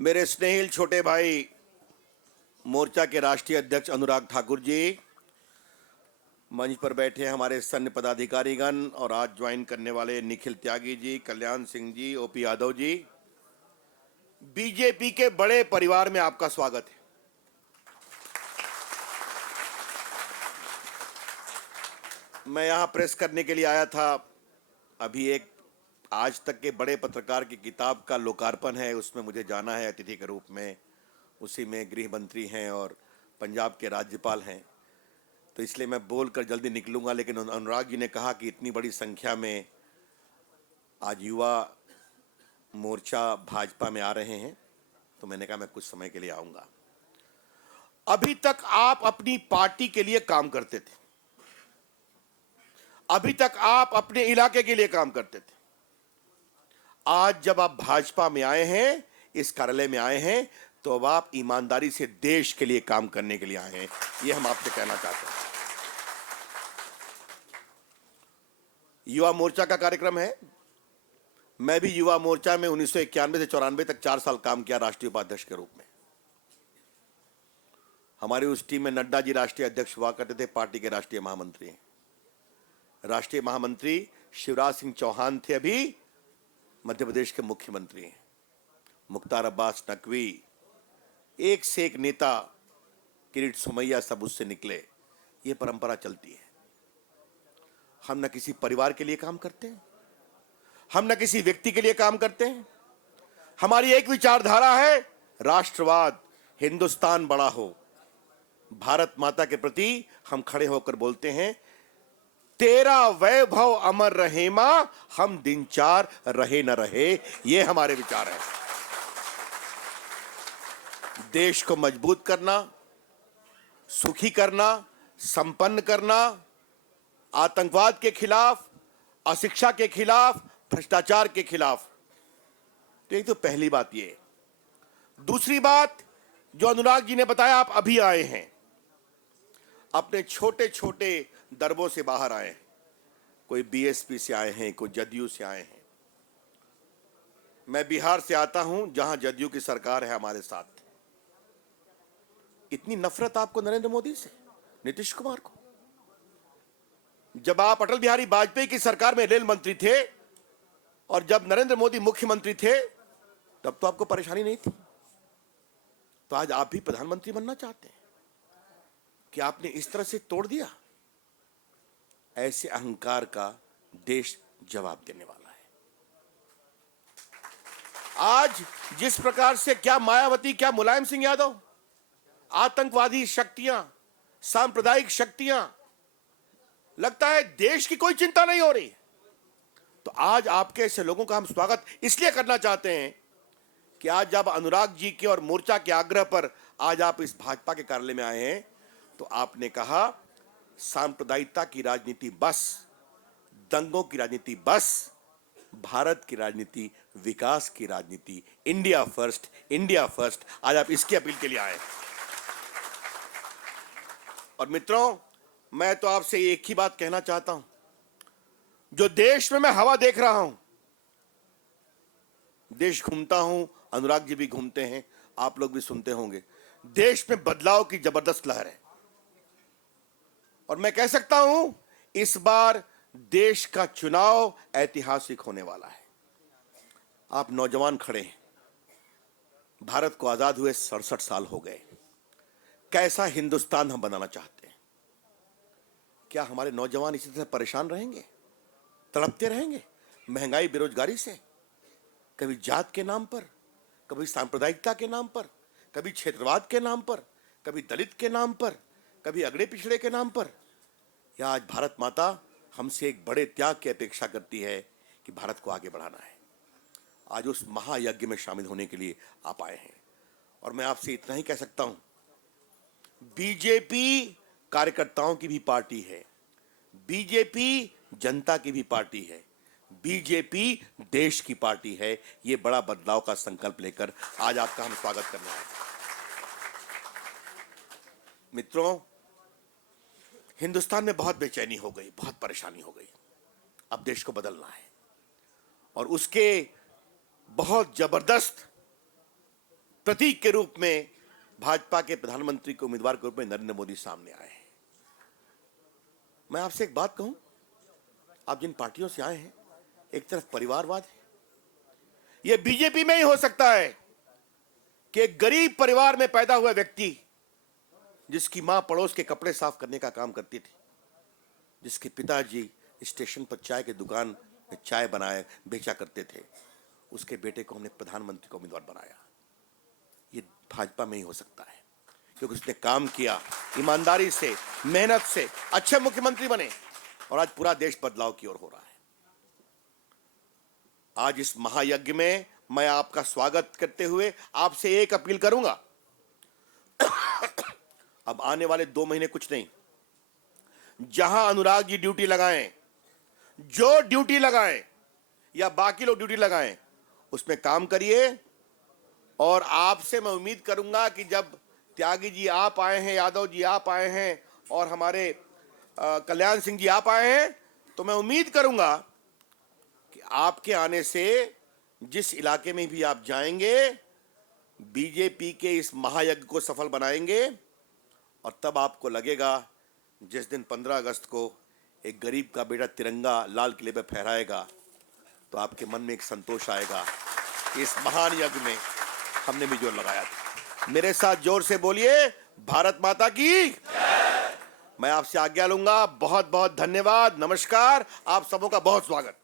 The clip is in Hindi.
मेरे स्नेहिल छोटे भाई मोर्चा के राष्ट्रीय अध्यक्ष अनुराग ठाकुर जी, मंच पर बैठे हमारे सैन्य पदाधिकारीगण और आज ज्वाइन करने वाले निखिल त्यागी जी, कल्याण सिंह जी, ओपी यादव जी, बीजेपी के बड़े परिवार में आपका स्वागत है। मैं यहां प्रेस करने के लिए आया था। अभी एक आज तक के बड़े पत्रकार की किताब का लोकार्पण है, उसमें मुझे जाना है अतिथि के रूप में। उसी में गृह मंत्री हैं और पंजाब के राज्यपाल हैं, तो इसलिए मैं बोलकर जल्दी निकलूंगा। लेकिन अनुराग जी ने कहा कि इतनी बड़ी संख्या में आज युवा मोर्चा भाजपा में आ रहे हैं, तो मैंने कहा मैं कुछ समय के लिए आऊंगा। अभी तक आप अपनी पार्टी के लिए काम करते थे, अभी तक आप अपने इलाके के लिए काम करते थे। आज जब आप भाजपा में आए हैं, इस कार्यालय में आए हैं, तो अब आप ईमानदारी से देश के लिए काम करने के लिए आए हैं, यह हम आपसे कहना चाहते हैं। युवा मोर्चा का कार्यक्रम है। मैं भी युवा मोर्चा में 1991 से 94 तक 4 साल काम किया राष्ट्रीय उपाध्यक्ष के रूप में। हमारी उस टीम में नड्डा जी राष्ट्रीय अध्यक्ष हुआ करते थे, पार्टी के राष्ट्रीय महामंत्री हैं। राष्ट्रीय महामंत्री शिवराज सिंह चौहान थे, अभी मध्य प्रदेश के मुख्यमंत्री हैं। मुख्तार अब्बास नकवी, एक से एक नेता, किरीट सोमैया, सब उससे निकले। ये परंपरा चलती है। हम न किसी परिवार के लिए काम करते हैं, हम न किसी व्यक्ति के लिए काम करते हैं। हमारी एक विचारधारा है, राष्ट्रवाद, हिंदुस्तान बड़ा हो। भारत माता के प्रति हम खड़े होकर बोलते हैं, तेरा वैभव अमर रहे मां, हम दिन चार रहे न रहे। ये हमारे विचार हैं। देश को मजबूत करना, सुखी करना, संपन्न करना, आतंकवाद के खिलाफ, अशिक्षा के खिलाफ, भ्रष्टाचार के खिलाफ। तो एक तो पहली बात ये। दूसरी बात जो अनुराग जी ने बताया, आप अभी आए हैं, अपने छोटे छोटे दरबों से बाहर आए हैं। कोई बीएसपी से आए हैं, कोई जदयू से आए हैं। मैं बिहार से आता हूं, जहां जदयू की सरकार है हमारे साथ। इतनी नफरत आपको नरेंद्र मोदी से, नीतीश कुमार को। जब आप अटल बिहारी वाजपेयी की सरकार में रेल मंत्री थे और जब नरेंद्र मोदी मुख्यमंत्री थे, तब तो आपको परेशानी नहीं थी। तो आज आप भी प्रधानमंत्री बनना चाहते हैं कि आपने इस तरह से तोड़ दिया। ऐसे अहंकार का देश जवाब देने वाला है। आज जिस प्रकार से, क्या मायावती, क्या मुलायम सिंह यादव, आतंकवादी शक्तियां, सांप्रदायिक शक्तियां, लगता है देश की कोई चिंता नहीं हो रही। तो आज आपके ऐसे लोगों का हम स्वागत इसलिए करना चाहते हैं कि आज जब अनुराग जी के और मोर्चा के आग्रह पर आज आप इस भाजपा के कार्यालय में आए हैं, तो आपने कहा सांप्रदायिकता की राजनीति बस, दंगों की राजनीति बस, भारत की राजनीति, विकास की राजनीति, इंडिया फर्स्ट, इंडिया फर्स्ट। आज आप इसकी अपील के लिए आए। और मित्रों, मैं तो आपसे एक ही बात कहना चाहता हूं। जो देश में मैं हवा देख रहा हूं, देश घूमता हूं, अनुराग जी भी घूमते हैं, आप लोग भी सुनते होंगे, देश में बदलाव की जबरदस्त लहर है। और मैं कह सकता हूं, इस बार देश का चुनाव ऐतिहासिक होने वाला है। आप नौजवान खड़े हैं, भारत को आजाद हुए 67 साल हो गए। कैसा हिंदुस्तान हम बनाना चाहते हैं? क्या हमारे नौजवान इसी तरह परेशान रहेंगे, तड़पते रहेंगे महंगाई, बेरोजगारी से? कभी जात के नाम पर, कभी सांप्रदायिकता के नाम पर, कभी क्षेत्रवाद के नाम पर, कभी दलित के नाम पर, कभी अगड़े पिछड़े के नाम पर। या आज भारत माता हमसे एक बड़े त्याग की अपेक्षा करती है कि भारत को आगे बढ़ाना है। आज उस महायज्ञ में शामिल होने के लिए आप आए हैं। और मैं आपसे इतना ही कह सकता हूं, बीजेपी कार्यकर्ताओं की भी पार्टी है, बीजेपी जनता की भी पार्टी है, बीजेपी देश की पार्टी है। ये बड़ा बदलाव का संकल्प लेकर आज आपका हम स्वागत करने आए। मित्रों, हिंदुस्तान में बहुत बेचैनी हो गई, बहुत परेशानी हो गई। अब देश को बदलना है और उसके बहुत जबरदस्त प्रतीक के रूप में भाजपा के प्रधानमंत्री के उम्मीदवार के रूप में नरेंद्र मोदी सामने आए हैं। मैं आपसे एक बात कहूं, आप जिन पार्टियों से आए हैं, एक तरफ परिवारवाद है। यह बीजेपी में ही हो सकता है कि एक गरीब परिवार में पैदा हुआ व्यक्ति, जिसकी मां पड़ोस के कपड़े साफ करने का काम करती थी, जिसके पिताजी स्टेशन पर चाय की दुकान में चाय बनाए बेचा करते थे, उसके बेटे को हमने प्रधानमंत्री का उम्मीदवार बनाया। ये भाजपा में ही हो सकता है, क्योंकि उसने काम किया ईमानदारी से, मेहनत से, अच्छे मुख्यमंत्री बने और आज पूरा देश बदलाव की ओर हो रहा है। आज इस महायज्ञ में मैं आपका स्वागत करते हुए आपसे एक अपील करूंगा। अब आने वाले 2 महीने कुछ नहीं, जहां अनुराग जी ड्यूटी लगाएं, जो ड्यूटी लगाएं या बाकी लोग ड्यूटी लगाएं, उसमें काम करिए। और आपसे मैं उम्मीद करूंगा कि जब त्यागी जी आप आए हैं, यादव जी आप आए हैं और हमारे कल्याण सिंह जी आप आए हैं, तो मैं उम्मीद करूंगा कि आपके आने से जिस इलाके में भी आप जाएंगे, बीजेपी के इस महायज्ञ को सफल बनाएंगे। और तब आपको लगेगा, जिस दिन 15 अगस्त को एक गरीब का बेटा तिरंगा लाल किले पर फहराएगा, तो आपके मन में एक संतोष आएगा कि इस महान यज्ञ में हमने भी जोर लगाया था। मेरे साथ जोर से बोलिए, भारत माता की। मैं आपसे आज्ञा लूंगा। बहुत बहुत धन्यवाद, नमस्कार, आप सबों का बहुत स्वागत।